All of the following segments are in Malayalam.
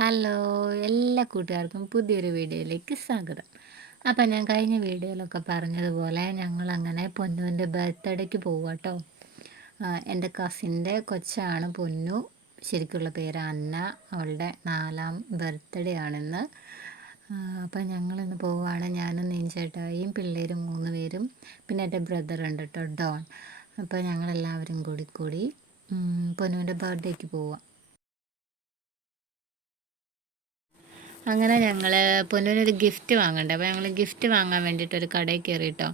ഹലോ, എല്ലാ കൂട്ടുകാർക്കും പുതിയൊരു വീഡിയോയിലേക്ക് സ്വാഗതം. അപ്പം ഞാൻ കഴിഞ്ഞ വീഡിയോയിലൊക്കെ പറഞ്ഞതുപോലെ ഞങ്ങളങ്ങനെ പൊന്നുവിൻ്റെ ബർത്ത്ഡേക്ക് പോവുക കേട്ടോ. എൻ്റെ കസിൻ്റെ കൊച്ചാണ് പൊന്നു, ശരിക്കുള്ള പേര് അന്ന. അവളുടെ 4ാം ബർത്ത്ഡേ ആണിന്ന്. അപ്പം ഞങ്ങളിന്ന് പോവുകയാണ്, ഞാനും നീൻചേട്ടായും പിള്ളേരും 3 പേരും, പിന്നെ എൻ്റെ ബ്രദറുണ്ട് കേട്ടോ, ഡോൺ. അപ്പോൾ ഞങ്ങളെല്ലാവരും കൂടി പൊന്നുവിൻ്റെ ബർത്ത്ഡേക്ക് പോവുക. അങ്ങനെ ഞങ്ങൾ പൊന്നുവിനൊരു ഗിഫ്റ്റ് വാങ്ങണ്ടേ, അപ്പോൾ ഞങ്ങൾ ഗിഫ്റ്റ് വാങ്ങാൻ വേണ്ടിയിട്ടൊരു കടയിൽ കയറി കേട്ടോ.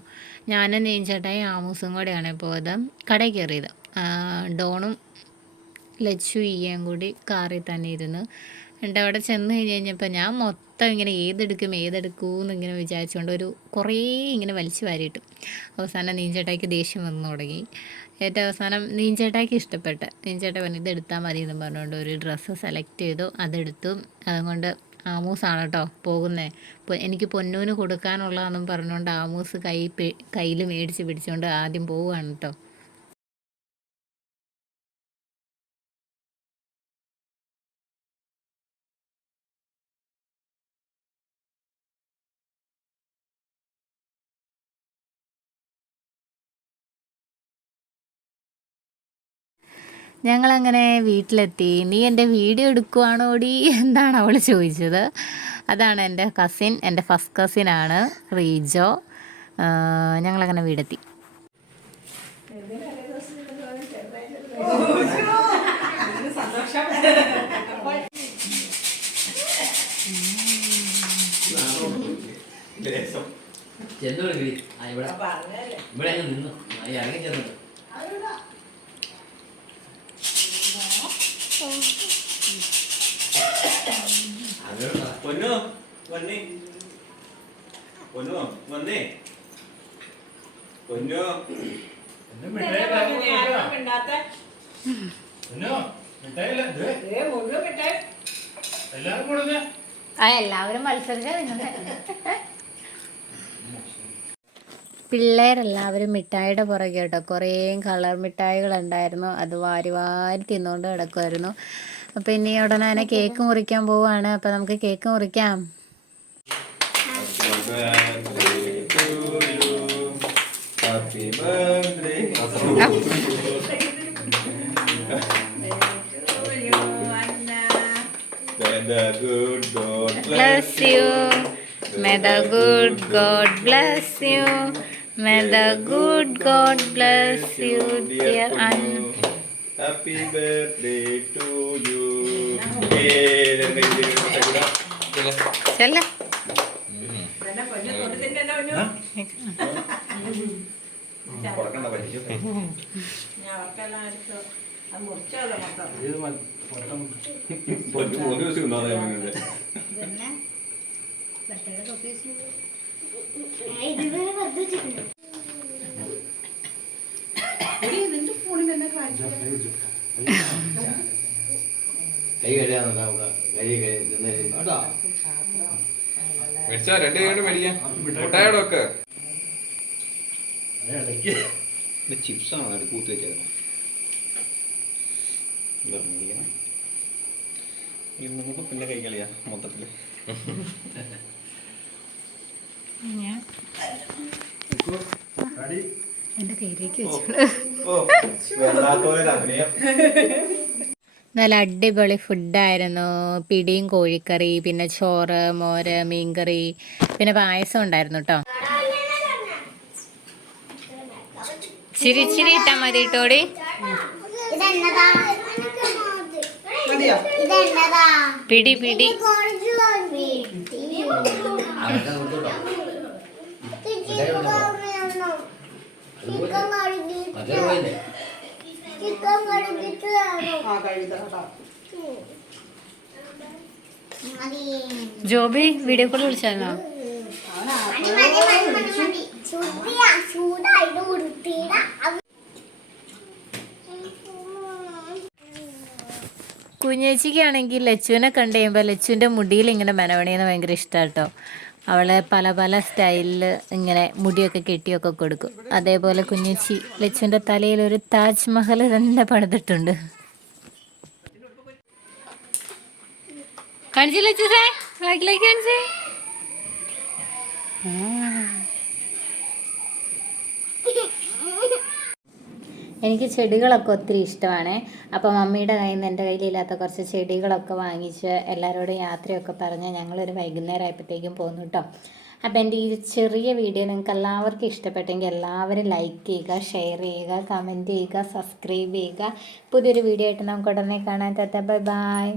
ഞാനും നീൻചേട്ടായും ആമൂസും കൂടെയാണ് പോയത് കടയിൽ കയറിയത്. ഡോണും ലച്ചു ഈയും കൂടി കാറിൽ തന്നെ ഇരുന്ന്. എന്നിട്ട് അവിടെ ചെന്ന് കഴിഞ്ഞപ്പോൾ ഞാൻ മൊത്തം ഇങ്ങനെ ഏതെടുക്കൂന്ന് ഇങ്ങനെ വിചാരിച്ചുകൊണ്ട് കുറേ ഇങ്ങനെ വലിച്ചു വാരിയിട്ടു. അവസാനം നീൻചേട്ടായിക്ക് ദേഷ്യം വന്നു തുടങ്ങി. ഏറ്റവും അവസാനം നീൻചേട്ടായിക്ക് ഇഷ്ടപ്പെട്ട നീൻചേട്ടാ പറഞ്ഞു ഇതെടുത്താൽ മതി എന്ന് പറഞ്ഞുകൊണ്ട് ഒരു ഡ്രസ്സ് സെലക്ട് ചെയ്തു, അതെടുത്തു. അതുകൊണ്ട് ആമൂസാണ് കേട്ടോ പോകുന്നത്. എനിക്ക് പൊന്നൂന് കൊടുക്കാനുള്ളതെന്നും പറഞ്ഞുകൊണ്ട് ആമൂസ് കയ്യിൽ മേടിച്ച് പിടിച്ചുകൊണ്ട് ആദ്യം പോവുകയാണ് കേട്ടോ. ഞങ്ങളങ്ങനെ വീട്ടിലെത്തി. നീ എൻ്റെ വീഡിയോ എടുക്കുവാണോടി എന്താണ് അവൾ ചോദിച്ചത്. അതാണ് എൻ്റെ കസിൻ, എൻ്റെ ഫസ്റ്റ് കസിനാണ് റീജോ. ഞങ്ങളങ്ങനെ വീടെത്തി. പൊന്നു വന്നേ, പൊന്നു വന്നേ, പൊന്നു എല്ലാവരും മത്സരിച്ച പിള്ളേരെല്ലാവരും മിഠായിയുടെ പുറകെ കേട്ടോ. കുറേ കളർ മിഠായികളുണ്ടായിരുന്നു, അത് വാരി വാരി തിന്നുകൊണ്ട് കിടക്കുമായിരുന്നു. അപ്പം ഇനി ഉടനെ തന്നെ കേക്ക് മുറിക്കാൻ പോവുകയാണ്. അപ്പം നമുക്ക് cake മുറിക്കാം. Bless you. May the good God bless you. May the good God bless you, dear Anna. Happy birthday to you. ചെല്ല മേടിച്ചാ 2 കൈ മേടിക്കാം. മുട്ടായോടൊക്കെ ചിപ്സാണ് അത് കൂത്തി വെച്ചത്. നമുക്ക് പിന്നെ കൈ കളിയാ മൊത്തത്തില്. എൻ്റെ കയ്യിലേക്ക് നല്ല അടിപൊളി ഫുഡായിരുന്നു. പിടിയും കോഴിക്കറി, പിന്നെ ചോറ്, മോര്, മീൻകറി, പിന്നെ പായസം ഉണ്ടായിരുന്നു കേട്ടോ. ചിരി ഇട്ടാ മതി കേട്ടോടി. പിടി ജോബി വീഡിയോ കോൾ വിളിച്ചായിരുന്നോ? കുഞ്ഞേച്ചിക്കാണെങ്കിൽ ലച്ചുവിനെ കണ്ടു കഴിയുമ്പോൾ ലച്ചുവിൻ്റെ മുടിയിൽ ഇങ്ങനെ മെനവണിയെന്ന് ഭയങ്കര ഇഷ്ടമാണ് കേട്ടോ. അവൾ പല സ്റ്റൈലിൽ ഇങ്ങനെ മുടിയൊക്കെ കെട്ടിയൊക്കെ കൊടുക്കും. അതേപോലെ കുഞ്ഞേച്ചി ലച്ചുവിൻ്റെ തലയിൽ ഒരു താജ്മഹൽ തന്നെ പണിതിട്ടുണ്ട്. കാണിച്ചില്ല ചേച്ചേ ബാക്കിലേക്ക് കാണിച്ചേ. എനിക്ക് ചെടികളൊക്കെ ഒത്തിരി ഇഷ്ടമാണ്. അപ്പോൾ മമ്മിയുടെ കയ്യിൽ നിന്ന് എൻ്റെ കയ്യിലില്ലാത്ത കുറച്ച് ചെടികളൊക്കെ വാങ്ങിച്ച് എല്ലാവരോടും യാത്രയൊക്കെ പറഞ്ഞ് ഞങ്ങളൊരു വൈകുന്നേരം ആയപ്പോഴത്തേക്കും പോന്നു കേട്ടോ. അപ്പോൾ എൻ്റെ ഈ ചെറിയ വീഡിയോ നിങ്ങൾക്ക് എല്ലാവർക്കും ഇഷ്ടപ്പെട്ടെങ്കിൽ എല്ലാവരും ലൈക്ക് ചെയ്യുക, ഷെയർ ചെയ്യുക, കമൻറ്റ് ചെയ്യുക, സബ്സ്ക്രൈബ് ചെയ്യുക. പുതിയൊരു വീഡിയോ ആയിട്ട് നമുക്ക് ഉടനെ കാണാൻ. Bye bye.